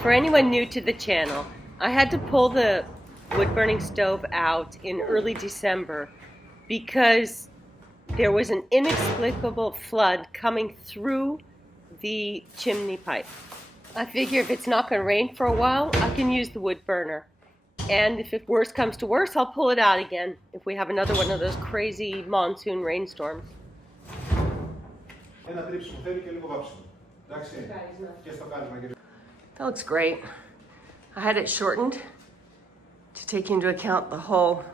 For anyone new to the channel, I had to pull the wood-burning stove out in early December because there was an inexplicable flood coming through the chimney pipe. I figure if it's not going to rain for a while, I can use the wood burner. And if worse comes to worse, I'll pull it out again if we have another one of those crazy monsoon rainstorms. That looks great. I had it shortened to take into account the whole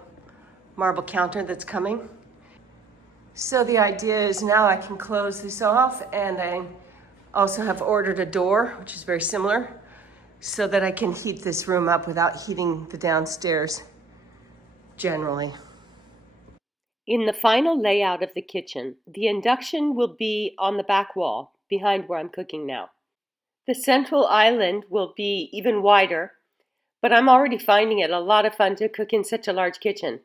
marble counter that's coming. So the idea is now I can close this off, and I also have ordered a door, which is very similar, so that I can heat this room up without heating the downstairs generally. In the final layout of the kitchen, the induction will be on the back wall, behind where I'm cooking now. The central island will be even wider, but I'm already finding it a lot of fun to cook in such a large kitchen,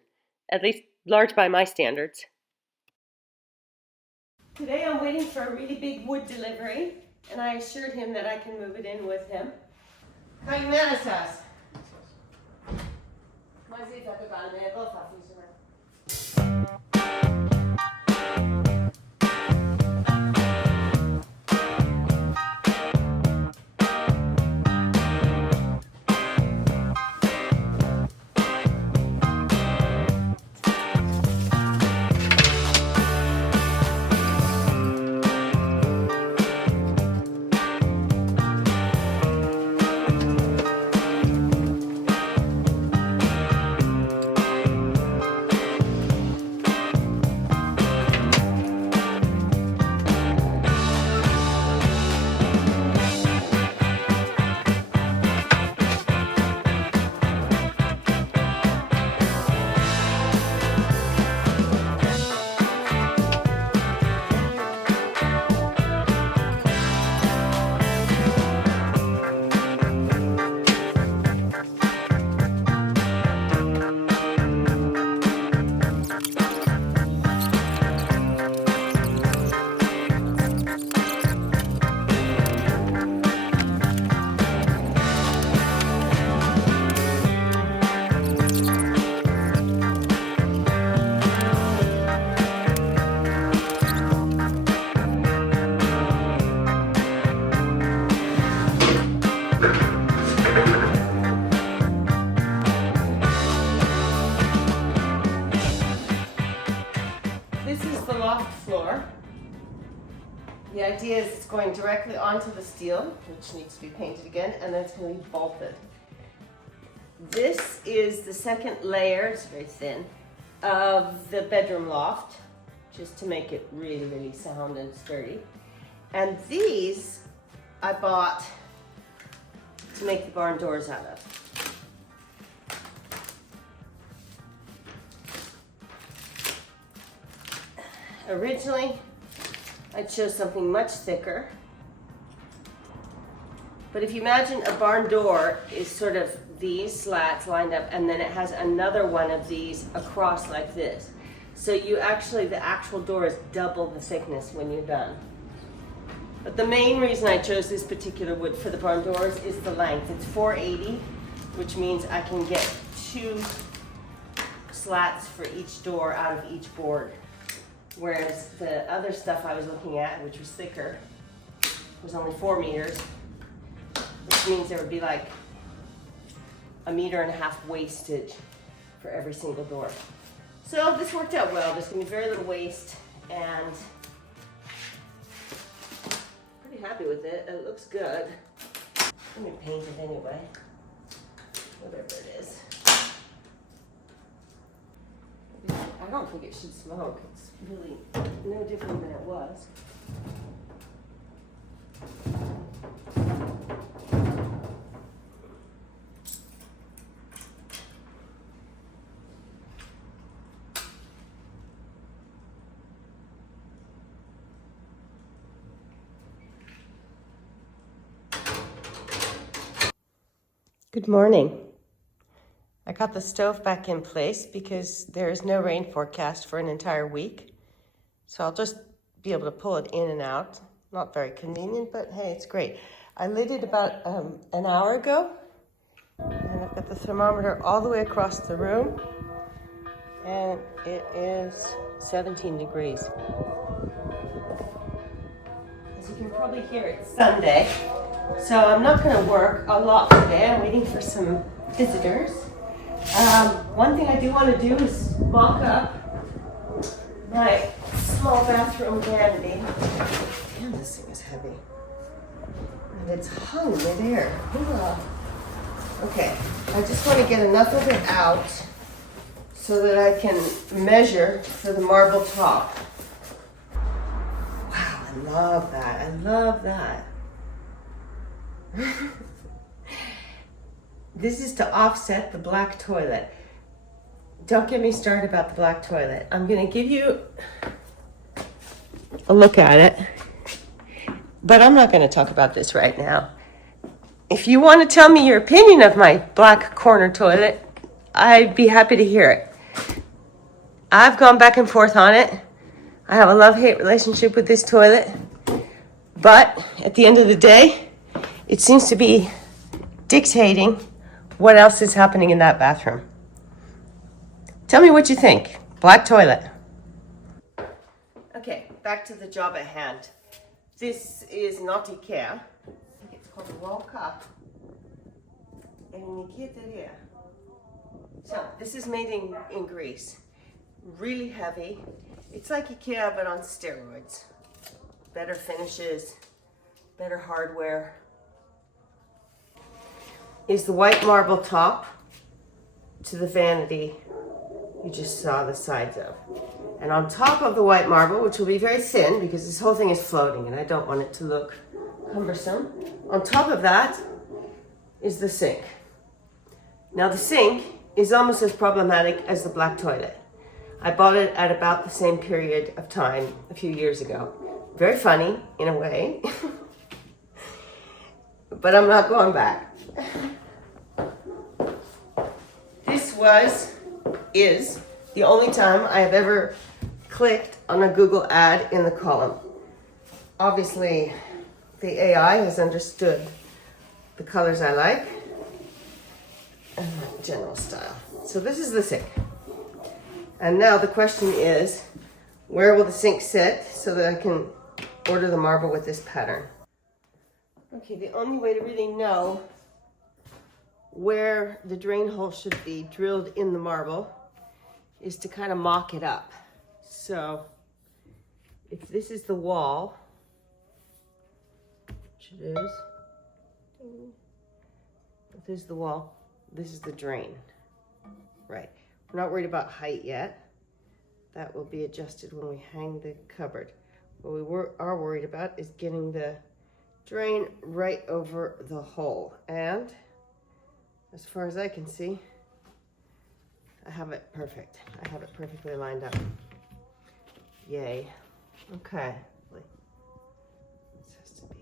at least large by my standards. Today I'm waiting for a really big wood delivery, and I assured him that I can move it in with him. Kailangan estás? Marcie, está tocando el bofa, floor. The idea is it's going directly onto the steel, which needs to be painted again, and then it's going to be bolted. This is the second layer, it's very thin, of the bedroom loft, just to make it really, really sound and sturdy. And these I bought to make the barn doors out of. Originally, I chose something much thicker, but if you imagine a barn door is sort of these slats lined up, and then it has another one of these across like this. So the actual door is double the thickness when you're done. But the main reason I chose this particular wood for the barn doors is the length. It's 480, which means I can get 2 slats for each door out of each board. Whereas the other stuff I was looking at, which was thicker, was only 4 meters, which means there would be like 1.5 meters wastage for every single door. So this worked out well. There's gonna be very little waste, and pretty happy with it. It looks good. Let me paint it anyway, whatever it is. I don't think it should smoke. It's really no different than it was. Good morning. I got the stove back in place because there is no rain forecast for an entire week. So I'll just be able to pull it in and out Not very convenient, but hey, it's great. I lit it about an hour ago, and I've got the thermometer all the way across the room, and it is 17 degrees. As you can probably hear, it's Sunday, so I'm not going to work a lot today. I'm waiting for some visitors. One thing I do want to do is mock up my small bathroom vanity. Damn, this thing is heavy. And it's hung midair. Okay, I just want to get enough of it out so that I can measure for the marble top. Wow, I love that. I love that. This is to offset the black toilet. Don't get me started about the black toilet. I'm going to give you a look at it, but I'm not going to talk about this right now. If you want to tell me your opinion of my black corner toilet, I'd be happy to hear it. I've gone back and forth on it. I have a love-hate relationship with this toilet, but at the end of the day, it seems to be dictating what else is happening in that bathroom. Tell me what you think. Black toilet. Okay, back to the job at hand. This is not IKEA. I think it's called Roka. So this is made in Greece. Really heavy. It's like IKEA but on steroids. Better finishes, better hardware. Is the white marble top to the vanity you just saw the sides of. And on top of the white marble, which will be very thin because this whole thing is floating and I don't want it to look cumbersome, on top of that is the sink. Now the sink is almost as problematic as the black toilet. I bought it at about the same period of time a few years ago. Very funny in a way, but I'm not going back. This is the only time I have ever clicked on a Google ad in the column. Obviously, the AI has understood the colors I like and my general style. So this is the sink. And now the question is, where will the sink sit so that I can order the marble with this pattern? Okay, the only way to really know where the drain hole should be drilled in the marble is to kind of mock it up. So if this is the wall, which it is, if this is the wall, this is the drain. Right. We're not worried about height yet. That will be adjusted when we hang the cupboard. What we are worried about is getting the drain right over the hole. And as far as I can see, I have it perfect. I have it perfectly lined up. Yay. Okay. This has to be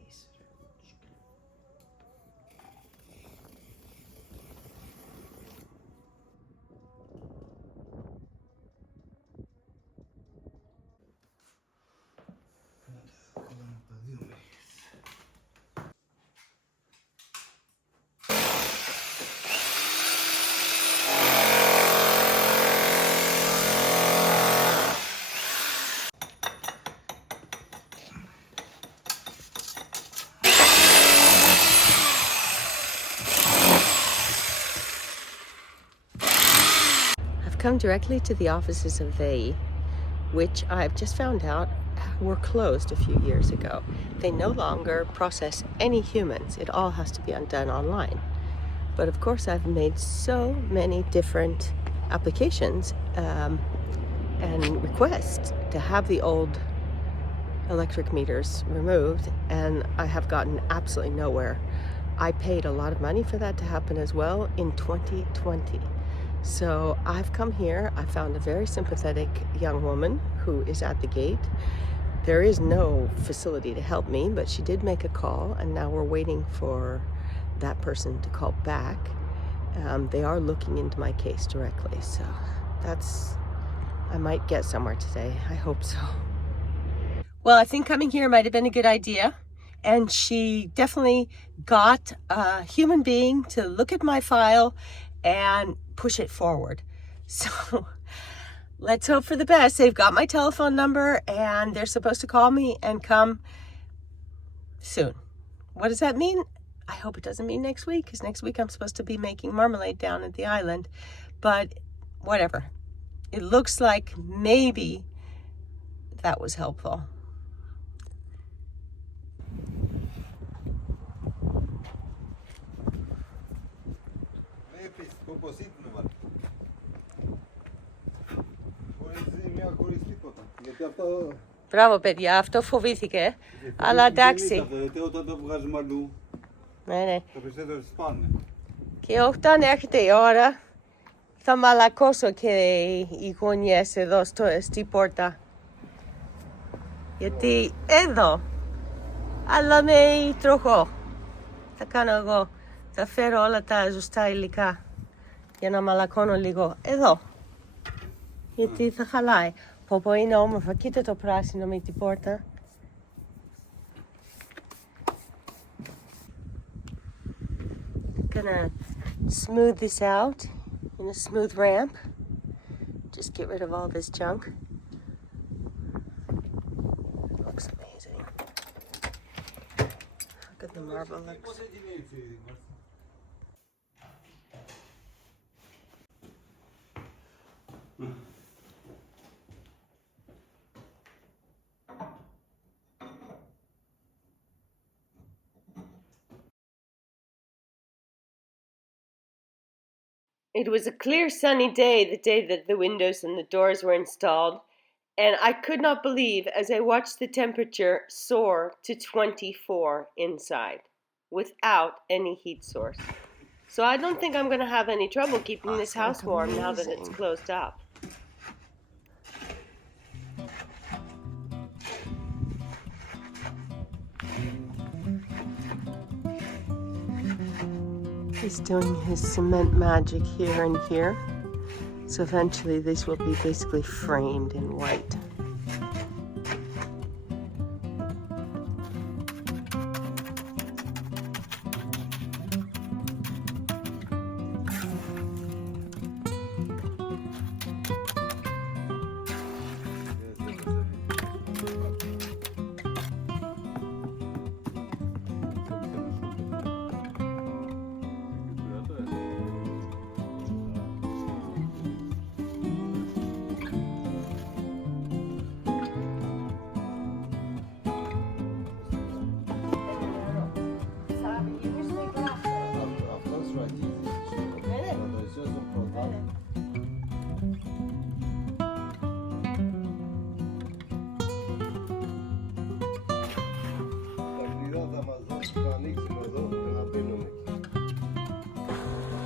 come directly to the offices of they, which I've just found out were closed a few years ago. They no longer process any humans. It all has to be done online. But of course I've made so many different applications and requests to have the old electric meters removed, and I have gotten absolutely nowhere. I paid a lot of money for that to happen as well in 2020. So I've come here. I found a very sympathetic young woman who is at the gate. There is no facility to help me, but she did make a call, and now we're waiting for that person to call back. They are looking into my case directly, so I might get somewhere today. I hope so. Well, I think coming here might have been a good idea. And she definitely got a human being to look at my file and push it forward. So let's hope for the best. They've got my telephone number and they're supposed to call me and come soon. What does that mean? I hope it doesn't mean next week, because next week I'm supposed to be making marmalade down at the island. But whatever. It looks like maybe that was helpful. Μπράβο παιδιά, αυτό φοβήθηκε, αλλά εντάξει. Όταν το βγάζουμε αλλού, Ναι. τα περισσότερα σπάνε. Και όταν έρχεται η ώρα, θα μαλακώσω και οι γωνιές εδώ στη πόρτα. Γιατί εδώ, αλλά με τροχό. Θα κάνω εγώ, θα φέρω όλα τα ζωστά υλικά για να μαλακώνω λίγο εδώ. Γιατί θα χαλάει. Πω είναι όμορφα, κοίτα το πράσινο με την πόρτα. Gonna smooth this out in a smooth ramp. Just get rid of all this junk. Looks amazing. Look at the marble looks. It was a clear sunny day, the day that the windows and the doors were installed, and I could not believe as I watched the temperature soar to 24 inside without any heat source. So I don't think I'm going to have any trouble keeping this house warm now that it's closed up. He's doing his cement magic here and here. So eventually this will be basically framed in white.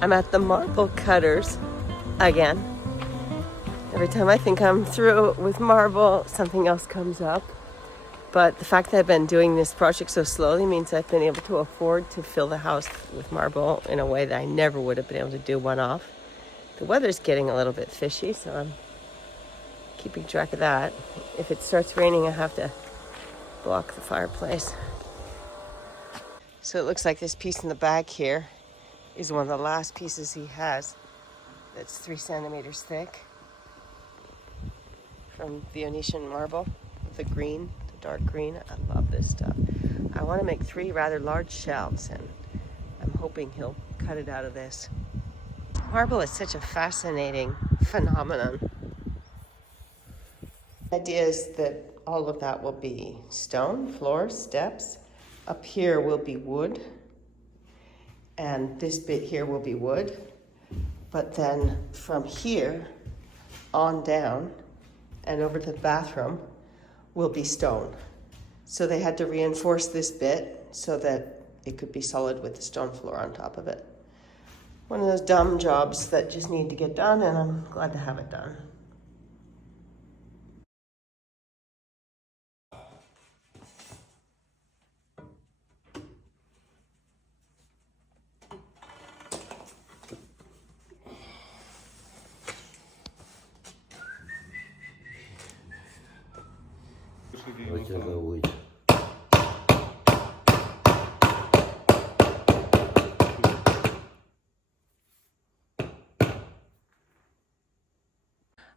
I'm at the marble cutters again. Every time I think I'm through with marble, something else comes up. But the fact that I've been doing this project so slowly means I've been able to afford to fill the house with marble in a way that I never would have been able to do one off. The weather's getting a little bit fishy, so I'm keeping track of that. If it starts raining, I have to block the fireplace. So it looks like this piece in the back here is one of the last pieces he has that's 3 centimeters thick from Venetian marble with the green, the dark green. I love this stuff. I want to make 3 rather large shelves, and I'm hoping he'll cut it out of this. Marble is such a fascinating phenomenon. The idea is that all of that will be stone, floors, steps. Up here will be wood, and this bit here will be wood. But then from here on down and over to the bathroom will be stone. So they had to reinforce this bit so that it could be solid with the stone floor on top of it. One of those dumb jobs that just need to get done, and I'm glad to have it done. tego ujdzie.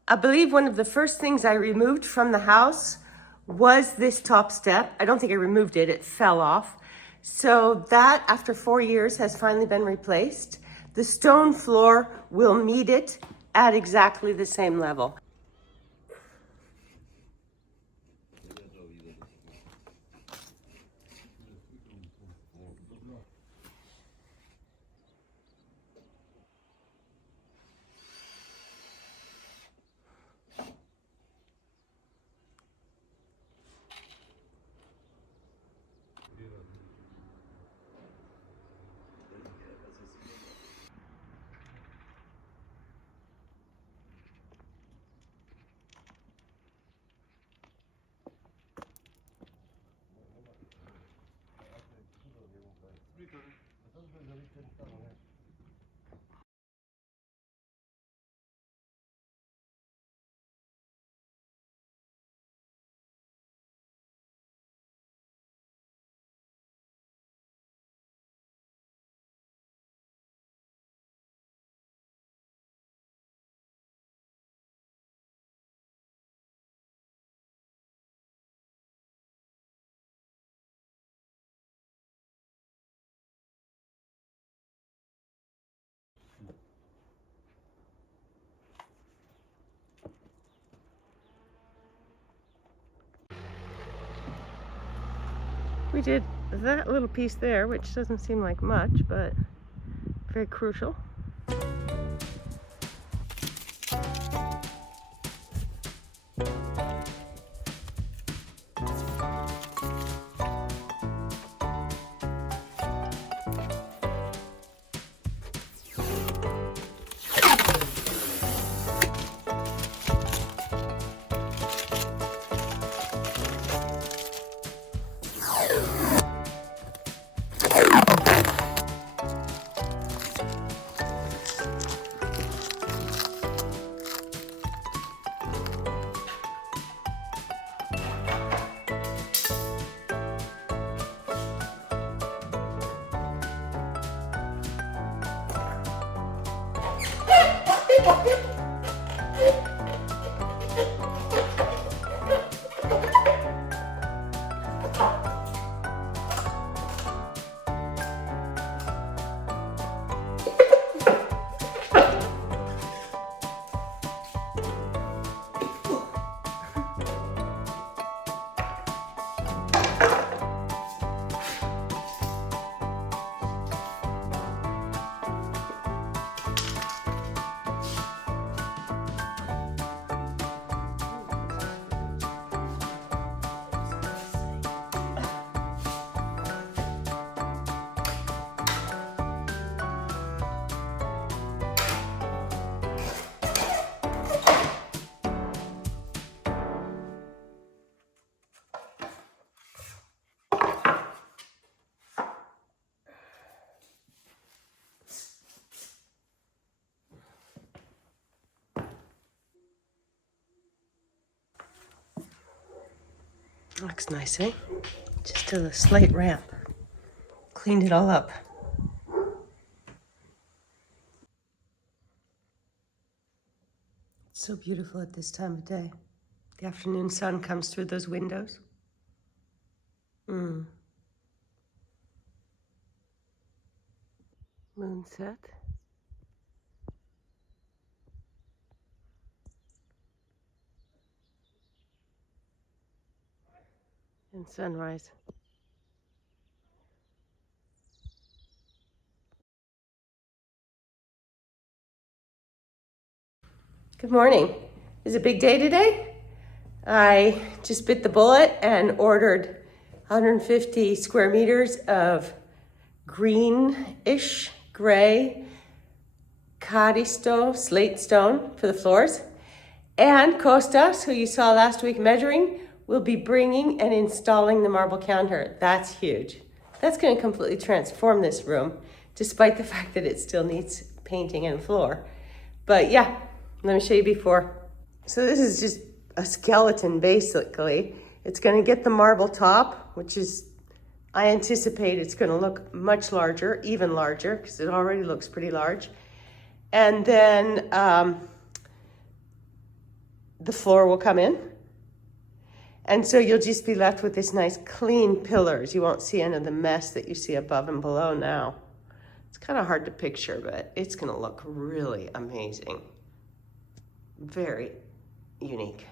I believe one of the first things I removed from the house was this top step. I don't think I removed it, it fell off. So that, after 4 years, has finally been replaced. The stone floor will meet it at exactly the same level. We did that little piece there, which doesn't seem like much, but very crucial. Looks nice, eh? Just a slate ramp. Cleaned it all up. It's so beautiful at this time of day. The afternoon sun comes through those windows. Moon set. And sunrise. Good morning. Is it a big day today? I just bit the bullet and ordered 150 square meters of greenish gray Cadi stone, slate stone for the floors. And Kostas, who you saw last week measuring, will be bringing and installing the marble counter. That's huge. That's going to completely transform this room, despite the fact that it still needs painting and floor. But yeah, let me show you before. So this is just a skeleton, basically. It's gonna get the marble top, which is, I anticipate it's gonna look much larger, even larger, because it already looks pretty large. And then the floor will come in. And so you'll just be left with this nice clean pillars. You won't see any of the mess that you see above and below now. It's kind of hard to picture, but it's gonna look really amazing. Very unique.